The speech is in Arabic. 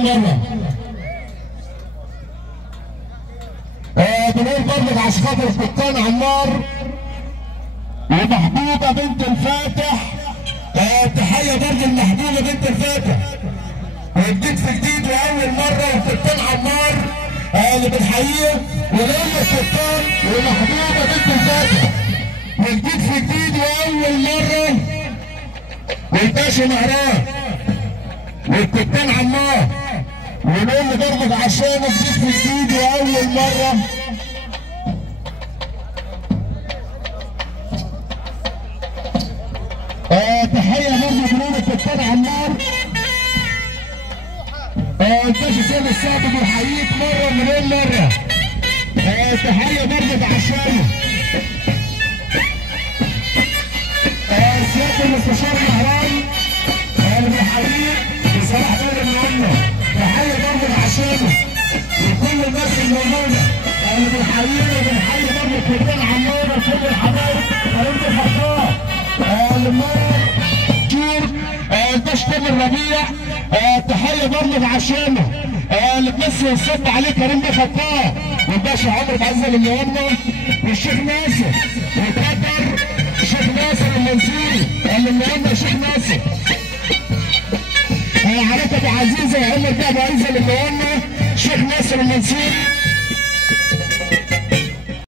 مليون مره. بنقول برضه عشان خاطر القبطان عمار ومحبوبه بنت الفاتح. تحيه برضه المحبوبه بنت الفاتح، وجديد في جديد واول مره والقبطان عمار اللي بنحييه، وليلى القبطان ومحبوبه بنت الفاتح وجديد في جديد واول مره، والباشا مهران والقبطان عمار، ونقول برضه عشان جديد في جديد واول مره. تحيه برضه بنقول القبطان عمار. الباشا سامي الصعب بيحييك مره مليون مره. تحيه برضه عشانه. سياده المستشار مهران اللي بيحييك بصراحه غير المهمه. تحيه برضه عشانه وكل الناس الموجوده اللي بيحيينا، وبنحيي برضه القبطان عمار وكل الحبايب اللي خطاه المار شور الباشا تامر ربيع. تحيه برضه عشانه اللي بس يصب عليه كريم بيه خطاه، والباشا عمرو بعزه المنورنا، والشيخ ناصر وقدر الشيخ ناصر المنصوري اللي منورنا الشيخ ناصر. عليك ابو عزيزه وعمر بيه ابو عزه اللي منورنا الشيخ ناصر المنصوري.